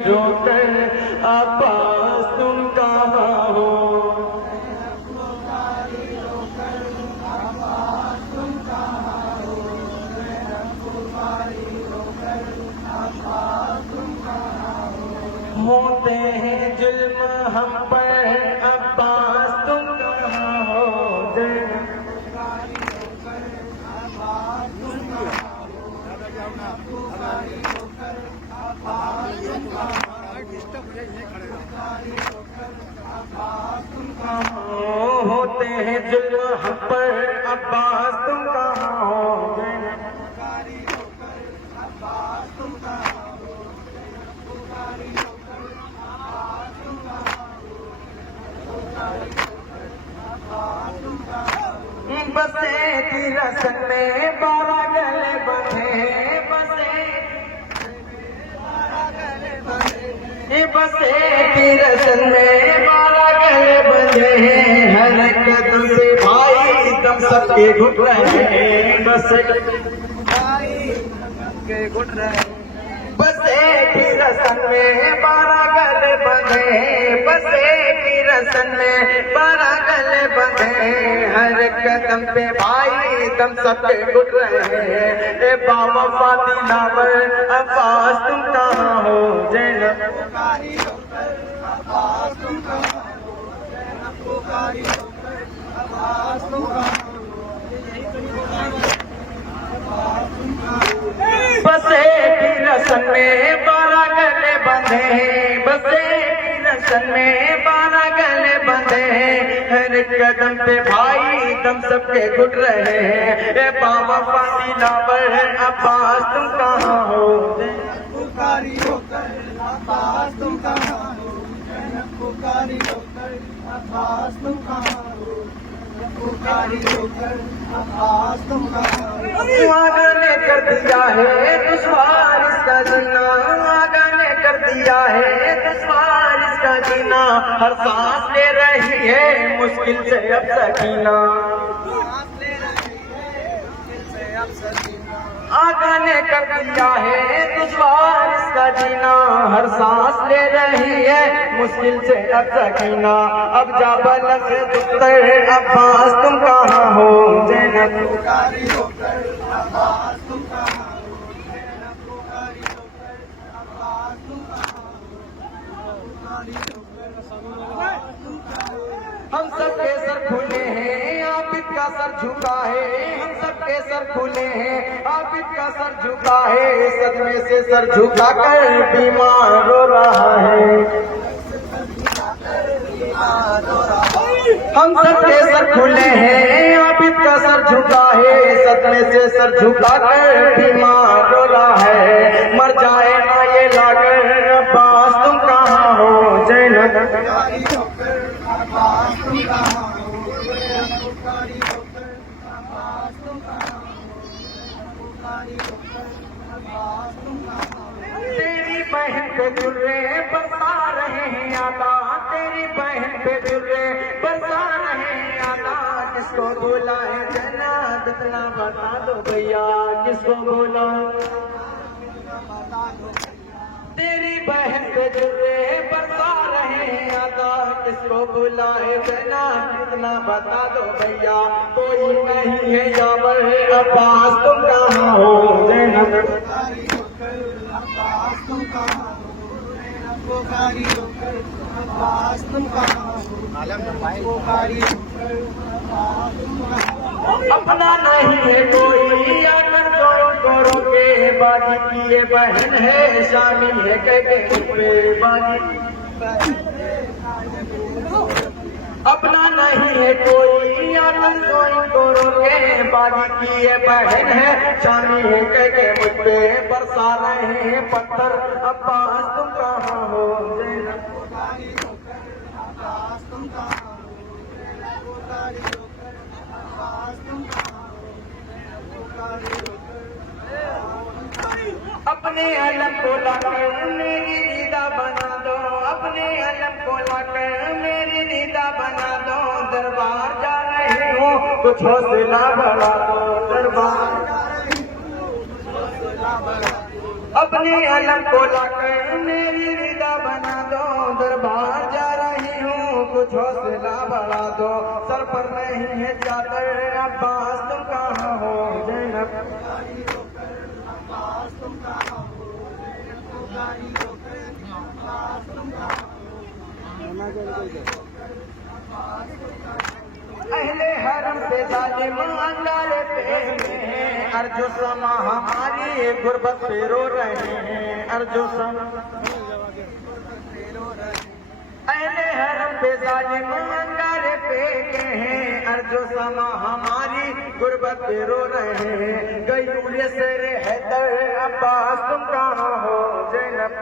रोकर अब्बास तुम कहाँ हो। होते हैं जुल्म हम पर अब्बास तुम कहाँ हो। होते हैं जुल्म हम पर अब्बास तुम कहाँ हो। बसे तिरसत में 12 गले बंधे बसे तिरसत में 12 गले बंधे हर कदम पे भाई दम सबके घुट रहे हैं। बसे तिरसत में 12 गले बंधे बसे तिरसत में 12 गले बंधे हर कदम पे भाई दम सबके घुट रहे हैं। ए बाबा फातिमा पर अब्बास तुम कहाँ हो। जैनब अब्बास तुम कहाँ हो। जैनब पुकारी अब्बास तुम कहाँ हो। बसे तिरसत में 12 गले बंधे बसे तिरसत में 12 गले बंधे हर कदम पे भाई दम सबके घुट रहे हैं। ए बाबा फातिमा पर अब्बास तुम कहाँ हो। पुकारी होकर अब्बास तुम कहाँ हो। पुकारी होकर अब्बास तुम कहाँ हो। पुकारी होकर अब्बास तुम कहाँ हो। आगा ने कर दिया है दुश्वार इसका जीना। आगा ने कर दिया है दुश्वार इसका जीना। हर सांस ले रही है मुश्किल से अब सकीना। आगा ने कर दिया है दुश्वार इसका जीना। हर सांस ले रही है मुश्किल से अब सकीना। अब जा बलक दुख्तर अब्बास तुम कहाँ हो। जैनब पुकारी होकर अब्बास तुम कहाँ हो। जैनब पुकारी होकर अब्बास तुम कहाँ हो। पुकारी होकर अब्बास तुम कहाँ हो। हम सबके सर खुले हैं आबिद का सर झुका है। हम सबके सर खुले हैं आबिद का सर झुका है। सदमे से सर झुका कर बीमार रो रहा है। हम सबके सर खुले हैं आबिद का सर झुका है। सदमे से सर झुका कर बीमार रो रहा है। मर जाए ना ये लाकर अब्बास तुम कहाँ हो। जैनब पुकारी होकर अब्बास तुम कहाँ हो। पुकारी होकर अब्बास तुम कहाँ हो। पुकारी होकर अब्बास तुम कहाँ हो। तेरी बहन पे जुर्रे बरसा रहे हैं आला। तेरी बहन पे जुर्रे बरसा रहे हैं आला। किसको बोला है जन्नत इतना बता दो भैया। किसको बोला तेरी बहन पे जुर्रे बरसा रहे हैं आला। किसको बोला है जन्नत इतना बता दो भैया। कोई नहीं है यावर है अब्बास तुम कहाँ हो। जैनब पुकारी होकर अब्बास तुम कहाँ हो। जैनब पुकारी होकर अब्बास तुम कहाँ हो। पुकारी होकर अब्बास तुम कहाँ हो। अपना नहीं है कोई आकर जोड़ो करो के बाजी की ये बहन है शामिल है कह पे बाजी। अपना नहीं है कोई आकर जोड़ो करो के बाजी की ये बहन है शामिल है कह मुझ पे बरसा रहे हैं पत्थर अब्बास तुम कहाँ हो। जैनब पुकारी होकर अब्बास तुम कहाँ हो। जैनब पुकारी होकर अब्बास तुम कहाँ हो। जैनब पुकारी होकर अपने अलम को लाकर मेरी निदा बना दो। अपने अलम को लाकर मेरी निदा बना दो। दरबार जा रही हो कुछ हौसला बढ़ा दो। दरबार जा रही हो कुछ हौसला बढ़ा दो। अपने अलम को लाकर मेरी कुछ हौसला बढ़ा दो, सर पर नहीं है चादर, अब्बास तुम कहाँ हो ज़ैनब। अहले हरम पे जालिम अंगारे पे हैं, अर्जो समा हमारी गुर्बत पे रो रहे हैं, अर्जो समा अहले हरम पे जालिम अंगारे पे हैं, अर्जो समा हमारी गुर्बत पे रो रहे हैं। गयूर से हैदर अब्बास तुम कहाँ हो ज़ैनब।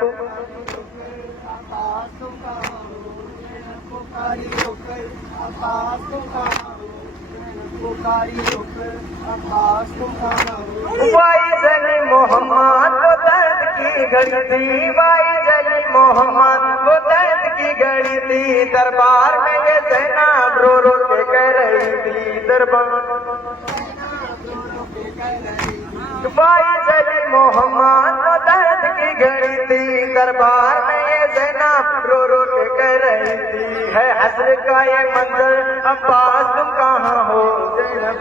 वाई जली मोहम्मद वो दर्द की घड़ी थी, वाई जली मोहम्मद वो दर्द की घड़ी थी, दरबार में ये ज़ैनब रो रो के कह रही थी, दरबार वाई जली मोहम्मद वो दर्द की घड़ी थी, दरबार में ये ज़ैनब रो रो के कह रही थी। है हस्र का ये मंजर अब्बास तुम कहाँ हो ज़ैनब।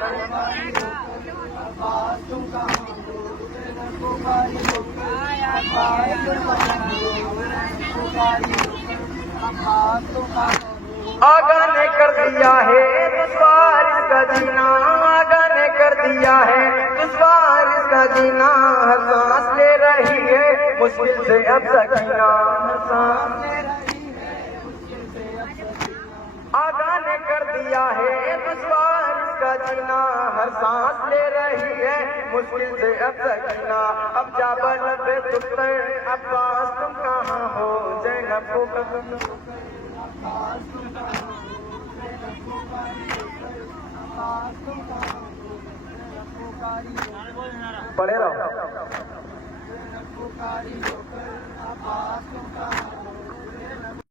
आगा ने कर दिया है दुश्वार इसका जीना, आगा ने कर दिया है दुश्वार इसका जीना, हर सांस ले रही है मुश्किल से अब सकीना, हर सांस ले रही है मुश्किल से अब सकीना। आगा ने कर दिया है दुश्वार इसका जीना, हर सांस ले रही है मुश्किल से अब सकीना। अब जा बलबे तुतर अब्बास तुम कहाँ हो ज़ैनब को पढ़े रहो।